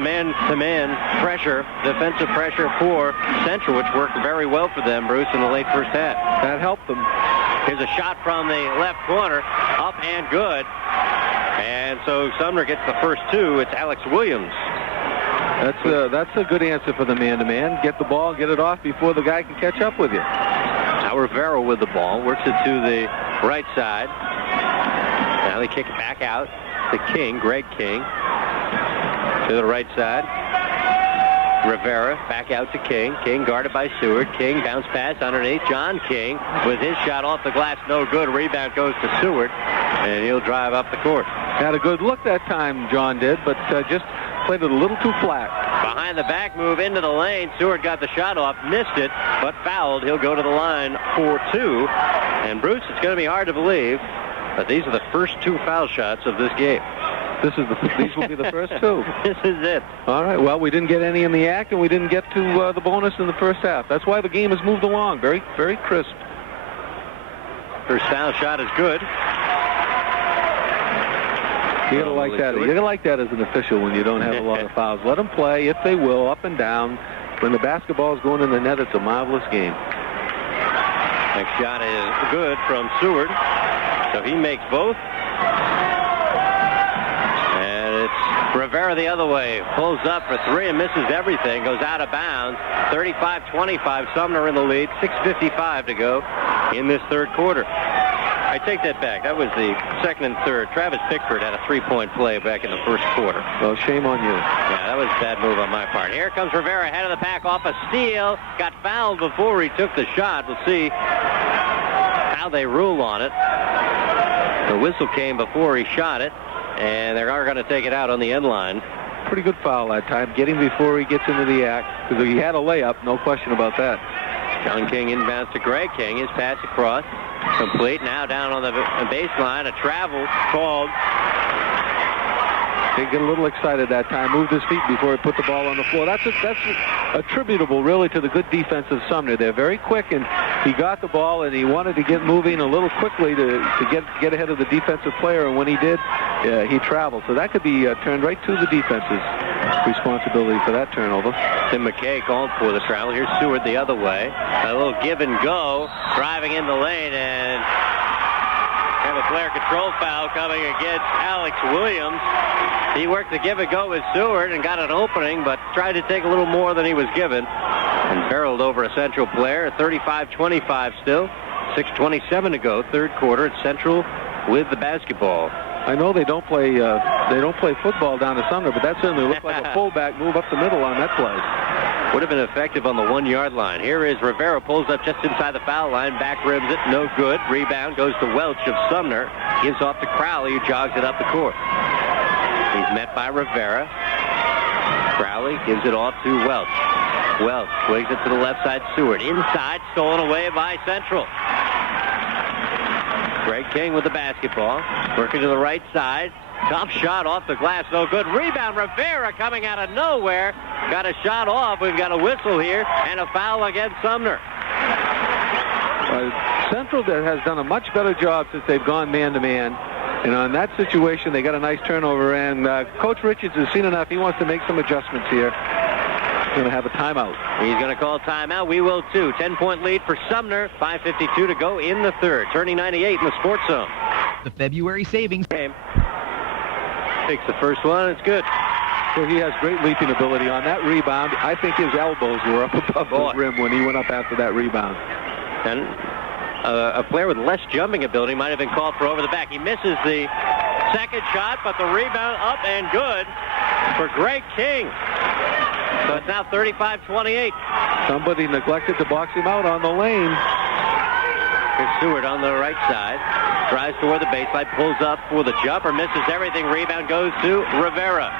man-to-man pressure, defensive pressure for Central, which worked very well for them, Bruce, in the late first half. That helped them. Here's a shot from the left corner, up and good. And so Sumner gets the first 2. It's Alex Williams. That's a good answer for the man-to-man. Get the ball, get it off before the guy can catch up with you. Now Rivera with the ball, works it to the right side. Now they kick it back out to King, Greg King, to the right side. Rivera back out to King. King guarded by Seward. King bounce pass underneath. John King with his shot off the glass, no good. Rebound goes to Seward, and he'll drive up the court. Had a good look that time, John did, but just played it a little too flat. Behind the back move into the lane. Seward got the shot off, missed it, but fouled. He'll go to the line for 2. And Bruce, it's going to be hard to believe, but these are the first 2 foul shots of this game. These will be the first 2. This is it. All right. Well, we didn't get any in the act, and we didn't get to the bonus in the first half. That's why the game has moved along. Very, very crisp. First foul shot is good. You gotta like that. You gotta like that as an official when you don't have a lot of fouls. Let them play if they will, up and down. When the basketball is going in the net, it's a marvelous game. Next shot is good from Seward, so he makes both. Rivera the other way, pulls up for 3 and misses everything, goes out of bounds. 35-25, Sumner in the lead, 6:55 to go in this third quarter. I take that back. That was the second and third. Travis Pickford had a 3-point play back in the first quarter. Well, shame on you. Yeah, that was a bad move on my part. Here comes Rivera, head of the pack, off a steal. Got fouled before he took the shot. We'll see how they rule on it. The whistle came before he shot it, and they are going to take it out on the end line. Pretty good foul that time, getting before he gets into the act, because he had a layup, no question about that. John King inbounds to Greg King. His pass across, complete. Now down on the baseline, a travel called. He got a little excited that time, moved his feet before he put the ball on the floor. That's attributable really to the good defense of Sumner. They're very quick, and he got the ball and he wanted to get moving a little quickly to get ahead of the defensive player, and when he did, he traveled. So that could be turned right to the defense's responsibility for that turnover. Tim McKay called for the travel. Here's Seward the other way. A little give and go, driving in the lane, and have a player control foul coming against Alex Williams. He worked the give and go with Seward and got an opening, but tried to take a little more than he was given, and barreled over a Central player. 35-25 still. 6:27 to go, third quarter. It's Central with the basketball. I know they don't play football down at Sumner, but that certainly looked like a fullback move up the middle on that play. Would have been effective on the 1-yard line. Here is Rivera, pulls up just inside the foul line, back rims it, no good. Rebound goes to Welch of Sumner, gives off to Crowley, who jogs it up the court. He's met by Rivera. Crowley gives it off to Welch. Welch swings it to the left side. Seward inside, stolen away by Central. Greg King with the basketball, working to the right side. Tough shot off the glass, no good. Rebound, Rivera coming out of nowhere. Got a shot off. We've got a whistle here and a foul against Sumner. Central has done a much better job since they've gone man-to-man. And on that situation, they got a nice turnover. And Coach Richards has seen enough. He wants to make some adjustments here. He's going to have a timeout. He's going to call timeout. We will too. 10-point lead for Sumner. 5:52 to go in the third. Turning 98 in the sports zone. The February savings. Game. Takes the first one. It's good. So he has great leaping ability on that rebound. I think his elbows were up above the rim when he went up after that rebound. And a player with less jumping ability might have been called for over the back. He misses the second shot, but the rebound up and good for Greg King. So it's now 35-28. Somebody neglected to box him out on the lane. Here's Seward on the right side. Drives toward the baseline, pulls up for the jumper, misses everything. Rebound goes to Rivera.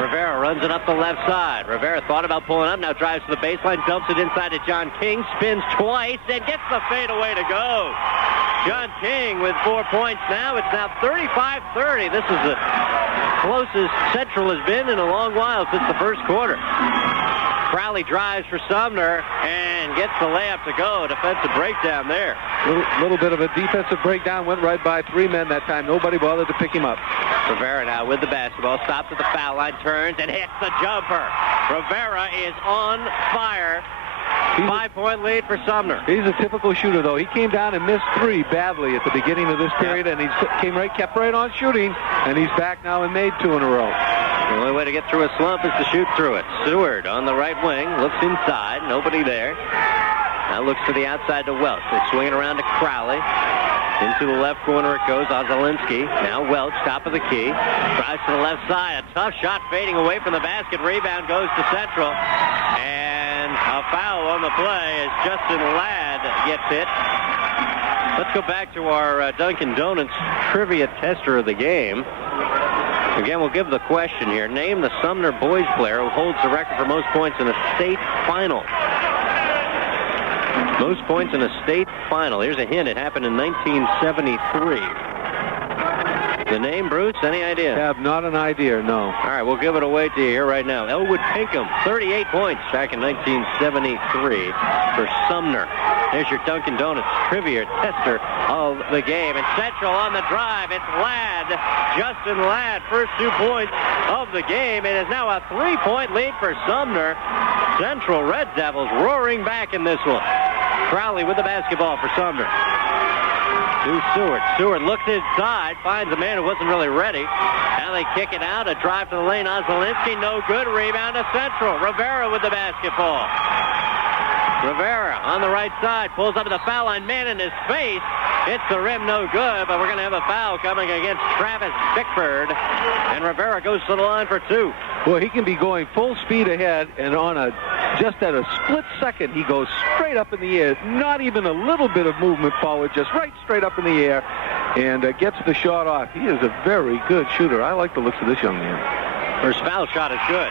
Rivera runs it up the left side. Rivera thought about pulling up, now drives to the baseline, dumps it inside to John King, spins twice, and gets the fadeaway to go. John King with 4 points now. It's now 35-30. This is the closest Central has been in a long while since the first quarter. Crowley drives for Sumner and gets the layup to go. Defensive breakdown there. Little bit of a defensive breakdown. Went right by 3 men that time. Nobody bothered to pick him up. Rivera now with the basketball. Stops at the foul line. Turns and hits the jumper. Rivera is on fire. 5-point lead for Sumner. He's a typical shooter, though. He came down and missed 3 badly at the beginning of this period, and he kept right on shooting, and he's back now and made 2 in a row. The only way to get through a slump is to shoot through it. Seward on the right wing, looks inside, nobody there. Now looks to the outside to Welch. They swing it around to Crowley. Into the left corner it goes, Ozolinski. Now Welch, top of the key. Drives to the left side. A tough shot fading away from the basket. Rebound goes to Central. And a foul on the play as Justin Ladd gets it. Let's go back to our Dunkin' Donuts trivia tester of the game. Again, we'll give the question here. Name the Sumner boys player who holds the record for most points in a state final. Most points in a state final. Here's a hint. It happened in 1973. The name, Bruce? Any idea? I have not an idea, no. All right, we'll give it away to you here right now. Elwood Pinkham, 38 points back in 1973 for Sumner. There's your Dunkin' Donuts trivia tester of the game. And Central on the drive. It's Ladd, Justin Ladd, first 2 points of the game. It is now a 3-point lead for Sumner. Central Red Devils roaring back in this one. Crowley with the basketball for Sumner. To Seward. Seward looks inside, finds a man who wasn't really ready. Now they kick it out. A drive to the lane. Ozolinski, no good. Rebound to Central. Rivera with the basketball. Rivera on the right side, pulls up at the foul line. Man in his face. Hits the rim, no good, but we're going to have a foul coming against Travis Bickford. And Rivera goes to the line for 2. Well, he can be going full speed ahead, and just at a split second, he goes straight up in the air. Not even a little bit of movement forward, just right straight up in the air, and gets the shot off. He is a very good shooter. I like the looks of this young man. First foul shot is good.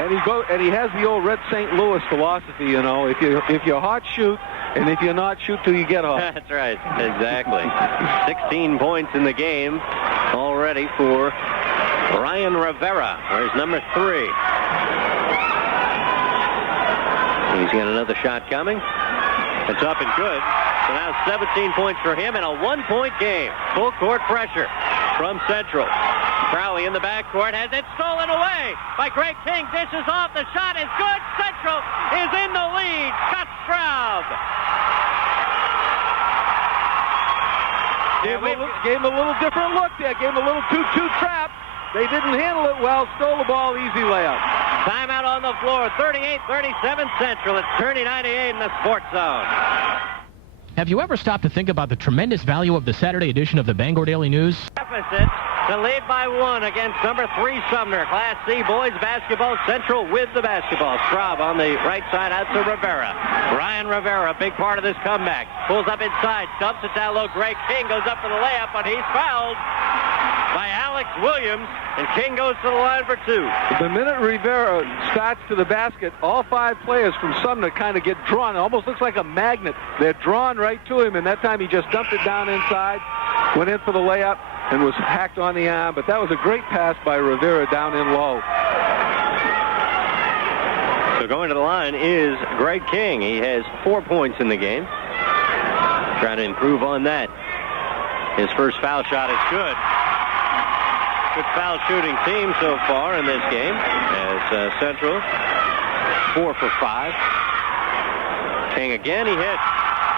And he has the old Red St. Louis philosophy, you know, if you're hot, shoot, and if you're not, shoot till you get hot. That's right, exactly. 16 points in the game already for Ryan Rivera. Where's number 3? He's got another shot coming. It's up and good. So now 17 points for him and a 1-point game. Full court pressure from Central. Crowley in the backcourt has it stolen away by Greg King. Dishes off. The shot is good. Central is in the lead. Scott Straub. Gave him a little different look there. Gave him a little 2-2 trap. They didn't handle it well. Stole the ball. Easy layup. Timeout on the floor. 38-37 Central. It's Kearney 98 in the Sports Zone. Have you ever stopped to think about the tremendous value of the Saturday edition of the Bangor Daily News? Deficit to lead by 1 against number 3 Sumner. Class C boys basketball. Central with the basketball. Straub on the right side out to Rivera. Ryan Rivera, a big part of this comeback. Pulls up inside, dumps it down low. Greg King goes up for the layup, but he's fouled by Alex Williams, and King goes to the line for 2. The minute Rivera starts to the basket, all 5 players from Sumner kind of get drawn. It almost looks like a magnet. They're drawn right to him, and that time he just dumped it down inside, went in for the layup, and was hacked on the arm. But that was a great pass by Rivera down in low. So going to the line is Greg King. He has 4 points in the game. Trying to improve on that. His first foul shot is good. Good foul shooting team so far in this game as Central 4 for 5. King again, he hit.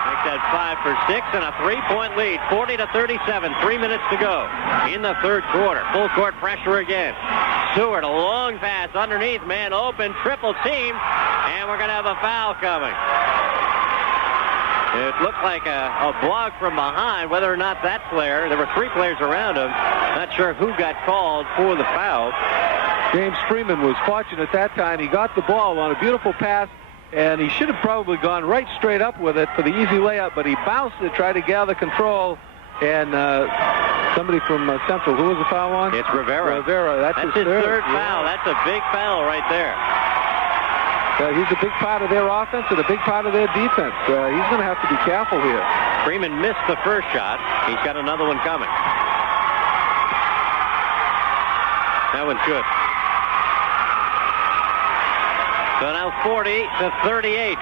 Make that 5 for 6 and a 3-point lead. 40-37, 3 minutes to go in the third quarter. Full court pressure again. Stewart, a long pass underneath, man open, triple team, and we're going to have a foul coming. It looked like a block from behind. Whether or not that player, there were 3 players around him. Not sure who got called for the foul. James Freeman was fortunate that time. He got the ball on a beautiful pass, and he should have probably gone right straight up with it for the easy layup, but he bounced it, tried to gather control, and somebody from Central, who was the foul on? It's Rivera. Rivera, that's his third foul. Yeah. That's a big foul right there. He's a big part of their offense and a big part of their defense. He's going to have to be careful here. Freeman missed the first shot. He's got another one coming. That one's good. So now 40-38.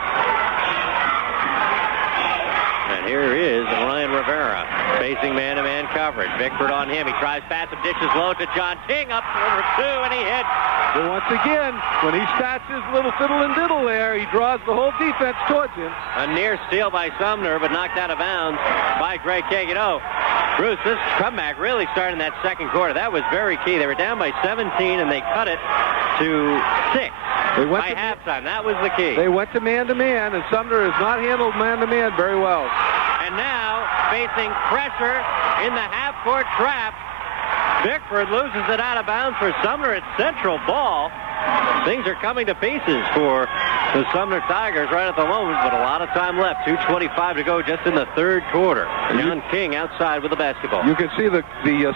And here is Ryan Rivera facing man-to-man coverage. Bickford on him. He tries pass and dishes low to John King up for 2, and he hits. But once again, when he starts his little fiddle and diddle there, he draws the whole defense towards him. A near steal by Sumner, but knocked out of bounds by Greg King. You know, Bruce, this comeback really started in that second quarter. That was very key. They were down by 17, and they cut it to 6 by halftime. That was the key. They went to man-to-man, and Sumner has not handled man-to-man very well. And now, facing pressure in the half-court trap, Bickford loses it out of bounds for Sumner. It's Central ball. Things are coming to pieces for the Sumner Tigers right at the moment, but a lot of time left. 2:25 to go just in the third quarter. John King outside with the basketball. You can see the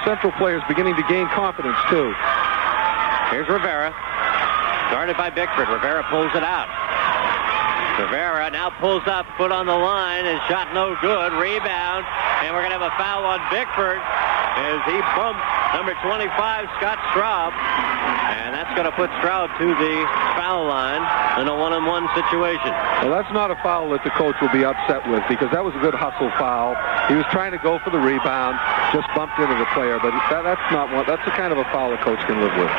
Central players beginning to gain confidence, too. Here's Rivera. Guarded by Bickford. Rivera pulls it out. Rivera now pulls up, foot on the line, and shot no good. Rebound, and we're going to have a foul on Bickford as he bumped number 25, Scott Straub. And that's going to put Straub to the foul line in a one-on-one situation. Well, that's not a foul that the coach will be upset with, because that was a good hustle foul. He was trying to go for the rebound, just bumped into the player, but that's not one. That's the kind of a foul the coach can live with.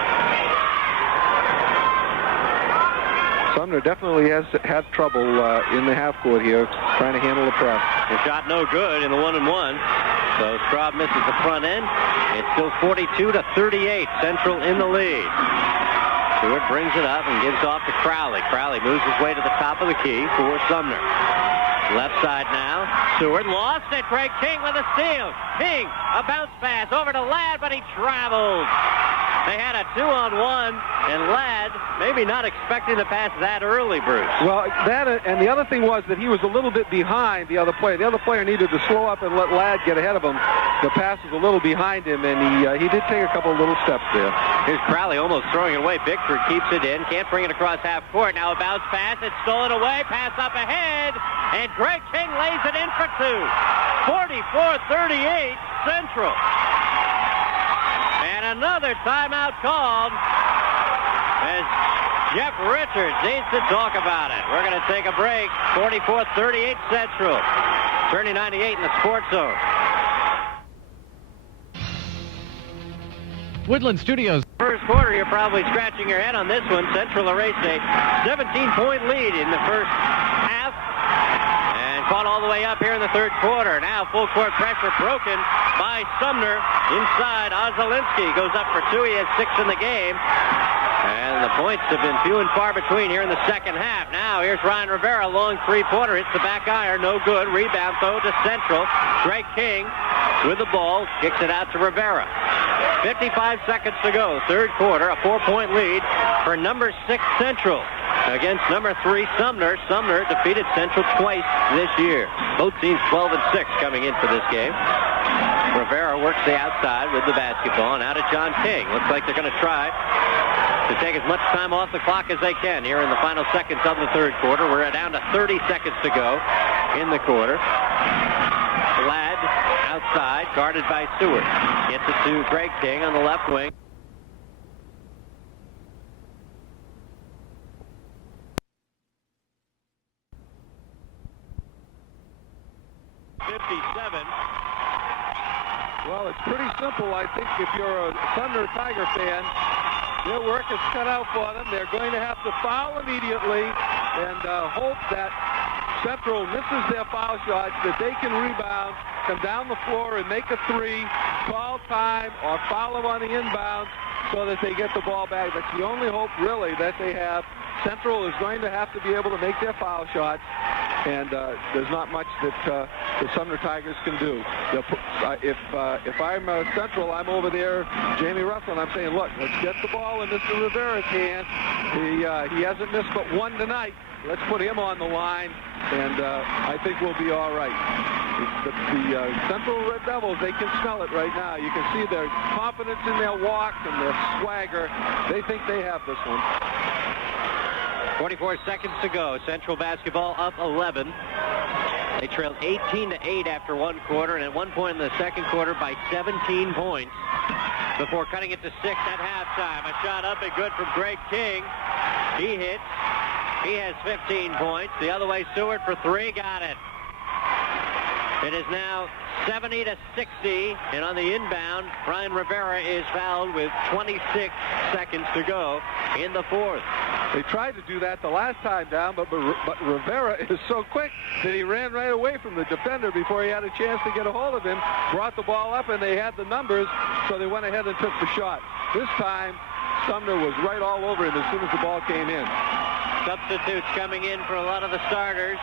Sumner definitely has had trouble in the half court here, trying to handle the press. The shot no good in the one-on-one. So Straub misses the front end. It's still 42-38. Central in the lead. Stewart brings it up and gives off to Crowley. Crowley moves his way to the top of the key for Sumner. Left side now. Stewart lost it. Greg King with a steal. King, a bounce pass over to Ladd, but he traveled. They had a 2-on-1, and Ladd maybe not expecting the pass that early, Bruce. Well, that and the other thing was that he was a little bit behind the other player. The other player needed to slow up and let Ladd get ahead of him. The pass was a little behind him, and he did take a couple of little steps there. Here's Crowley almost throwing it away. Bickford keeps it in. Can't bring it across half court. Now a bounce pass. It's stolen away. Pass up ahead. And Greg King lays it in for 2. 44-38 Central. And another timeout called as Jeff Richards needs to talk about it. We're going to take a break. 44-38 Central. Turning 98 in the Sports Zone. Woodland Studios. First quarter, you're probably scratching your head on this one. Central erased a 17-point lead in the first half and caught all the way up here in the third quarter. Now full court pressure broken by Sumner inside. Ozelinski goes up for two. He has 6 in the game. And the points have been few and far between here in the second half. Now here's Ryan Rivera, long three-pointer, hits the back iron, no good. Rebound though to Central. Greg King with the ball, kicks it out to Rivera. 55 seconds to go, third quarter, a 4-point lead for number 6 Central against number 3 Sumner. Sumner defeated Central twice this year. Both teams 12-6 coming into this game. Rivera works the outside with the basketball, and out to John King. Looks like they're going to try to take as much time off the clock as they can here in the final seconds of the third quarter. We're down to 30 seconds to go in the quarter. Ladd outside, guarded by Stewart. Gets it to Greg King on the left wing. Well, it's pretty simple. I think if you're a Sumner Tiger fan, their work is cut out for them. They're going to have to foul immediately and hope that Central misses their foul shots, that they can rebound, come down the floor and make a three, call time, or foul them on the inbound so that they get the ball back. That's the only hope, really, that they have. Central is going to have to be able to make their foul shots, and there's not much that the Sumner Tigers can do. If I'm Central, I'm over there, Jamie Russell, and I'm saying, look, let's get the ball in Mr. Rivera's hands. He hasn't missed but one tonight. Let's put him on the line, and I think we'll be all right. The Central Red Devils, they can smell it right now. You can see their confidence in their walk and their swagger. They think they have this one. 44 seconds to go. Central basketball up 11. They trailed 18-8 after one quarter, and at one point in the second quarter by 17 points before cutting it to 6 at halftime. A shot up and good from Greg King. He hits. He has 15 points. The other way, Stewart for 3, got it. It is now 70-60, and on the inbound, Ryan Rivera is fouled with 26 seconds to go in the fourth. They tried to do that the last time down, but Rivera is so quick that he ran right away from the defender before he had a chance to get a hold of him, brought the ball up, and they had the numbers, so they went ahead and took the shot. This time, Sumner was right all over him as soon as the ball came in. Substitutes coming in for a lot of the starters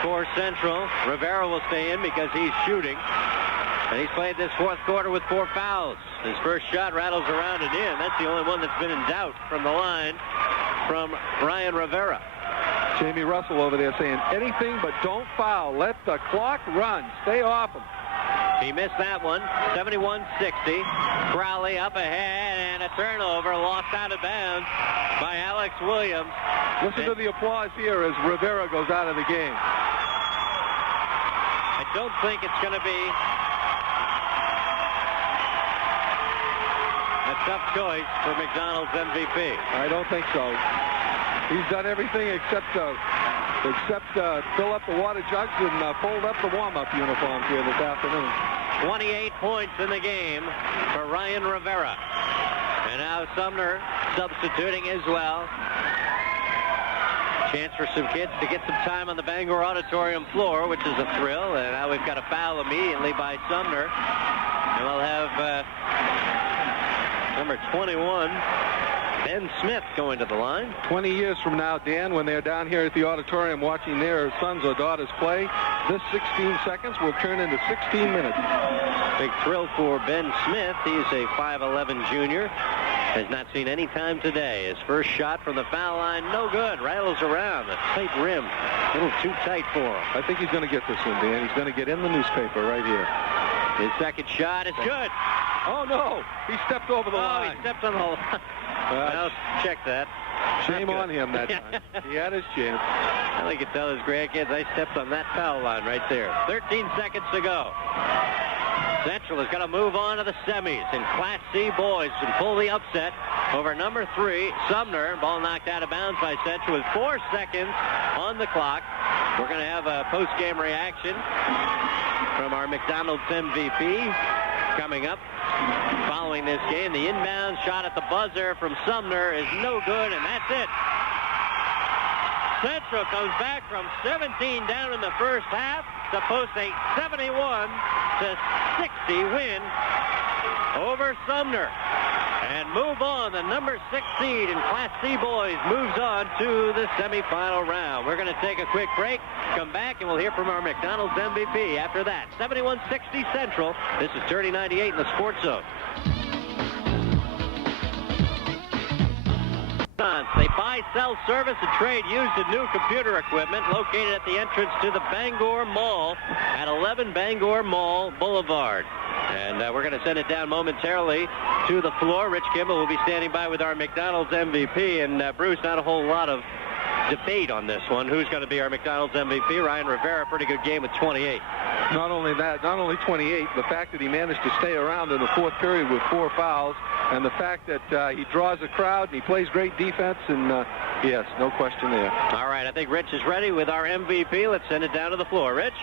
for Central. Rivera will stay in because he's shooting. And he's played this fourth quarter with 4 fouls. His first shot rattles around and in. That's the only one that's been in doubt from the line from Ryan Rivera. Jamie Russell over there saying anything but don't foul. Let the clock run. Stay off him. He missed that one. 71-60. Crowley up ahead and a turnover lost out of bounds by Alex Williams. Listen to the applause here as Rivera goes out of the game. I don't think it's going to be a tough choice for McDonald's MVP. I don't think so. He's done everything except fill up the water jugs and fold up the warm-up uniforms here this afternoon. 28 points in the game for Ryan Rivera. And now Sumner substituting as well. Chance for some kids to get some time on the Bangor Auditorium floor, which is a thrill. And now we've got a foul immediately by Sumner. And we'll have number 21, Ben Smith, going to the line. 20 years from now, Dan, when they're down here at the auditorium watching their sons or daughters play, this 16 seconds will turn into 16 minutes. Big thrill for Ben Smith. He's a 5'11 junior. Has not seen any time today. His first shot from the foul line, no good. Rattles around. A tight rim. A little too tight for him. I think he's going to get this one, Dan. He's going to get in the newspaper right here. His second shot is good. Oh, no. He stepped over the line. He stepped on the line. Well, check that. Shame on him that time. He had his chance. Well, he could tell his grandkids, I stepped on that foul line right there. 13 seconds to go. Central is going to move on to the semis in Class C boys and pull the upset over number 3, Sumner. Ball knocked out of bounds by Central with 4 seconds on the clock. We're going to have a post-game reaction from our McDonald's MVP coming up following this game. The inbound shot at the buzzer from Sumner is no good, and that's it. Central comes back from 17 down in the first half to post a 71-60 win over Sumner and move on. The number 6 seed in Class C boys moves on to the semifinal round. We're going to take a quick break, come back, and we'll hear from our McDonald's MVP after that. 71-60 Central. This is Tourney 98 in the Sports Zone. They buy, sell, service, and trade used and new computer equipment located at the entrance to the Bangor Mall at 11 Bangor Mall Boulevard. And we're going to send it down momentarily to the floor. Rich Kimball will be standing by with our McDonald's MVP. And Bruce, not a whole lot of debate on this one. Who's going to be our McDonald's MVP? Ryan Rivera, pretty good game with 28. Not only that, not only 28, the fact that he managed to stay around in the fourth period with 4 fouls, and the fact that he draws a crowd and he plays great defense, and yes, no question there. All right, I think Rich is ready with our MVP. Let's send it down to the floor. Rich?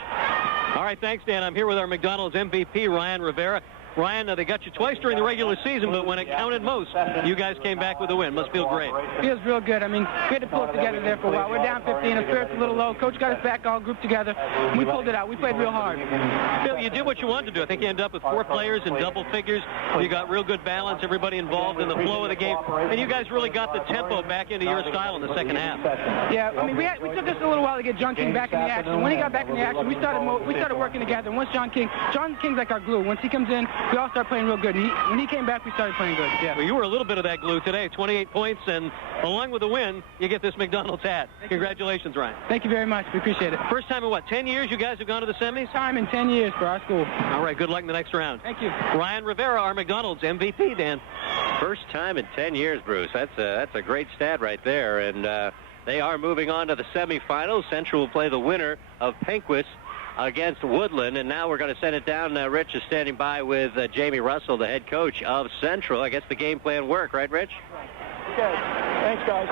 All right, thanks, Dan. I'm here with our McDonald's MVP, Ryan Rivera. Ryan, they got you twice during the regular season, but when it counted most, you guys came back with a win. Must feel great. Feels real good. I mean, we had to pull it together there for a while. We're down 15. The spirit's a little low. Coach got us back all grouped together. We pulled it out. We played real hard. Bill, you did what you wanted to do. I think you ended up with 4 players in double figures. You got real good balance, everybody involved in the flow of the game. And you guys really got the tempo back into your style in the second half. Yeah, I mean, we took us a little while to get John King back in the action. When he got back in the action, we started working together. And once John King's like our glue. Once he comes in, we all start playing real good. When he came back, we started playing good. Yeah. Well, you were a little bit of that glue today. 28 points, and along with the win, you get this McDonald's hat. Congratulations, Ryan. Thank you very much. We appreciate it. First time in, 10 years you guys have gone to the semis? First time in 10 years for our school. All right, good luck in the next round. Thank you. Ryan Rivera, our McDonald's MVP, Dan. First time in 10 years, Bruce. That's a great stat right there. And they are moving on to the semifinals. Central will play the winner of Penquist against Woodland, and now we're going to send it down. Rich is standing by with Jamie Russell, the head coach of Central. I guess the game plan worked, right, Rich? Okay. Thanks, guys.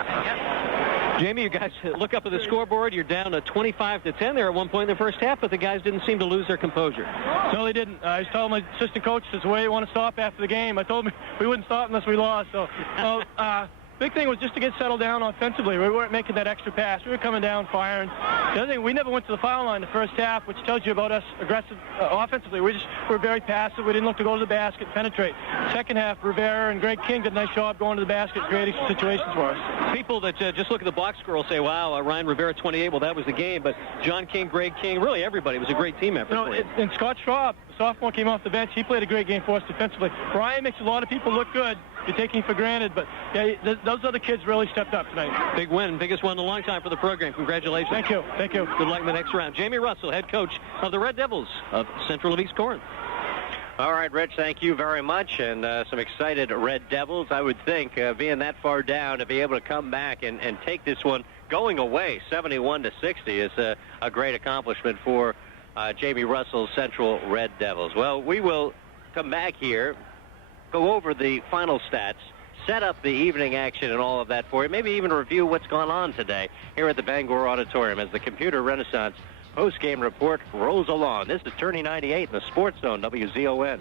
Jamie, you guys look up at the scoreboard. You're down to 25-10 there at one point in the first half, but the guys didn't seem to lose their composure. No, they didn't. I just told my assistant coach this way you want to stop after the game. I told him we wouldn't stop unless we lost. So, big thing was just to get settled down offensively. We weren't making that extra pass. We were coming down, firing. The other thing, we never went to the foul line the first half, which tells you about us aggressive offensively. We were very passive. We didn't look to go to the basket, penetrate. Second half, Rivera and Greg King did a nice job going to the basket, creating situations for us. People that just look at the box score will say, wow, Ryan Rivera 28, well, that was the game. But John King, Greg King, really everybody, was a great team effort. And Scott Schwab, the sophomore, came off the bench. He played a great game for us defensively. Ryan makes a lot of people look good. You're taking for granted, but yeah, those other kids really stepped up tonight. Big win, biggest one in a long time for the program. Congratulations. Thank you. Thank you. Good luck in the next round. Jamie Russell, head coach of the Red Devils of Central of East Corinth. All right, Rich, thank you very much, and some excited Red Devils. I would think, being that far down, to be able to come back and take this one going away, 71-60, is a great accomplishment for Jamie Russell's Central Red Devils. Well, we will come back here, go over the final stats, set up the evening action and all of that for you, maybe even review what's gone on today here at the Bangor Auditorium as the Computer Renaissance post-game report rolls along. This is Tourney 98 in the Sports Zone, WZON.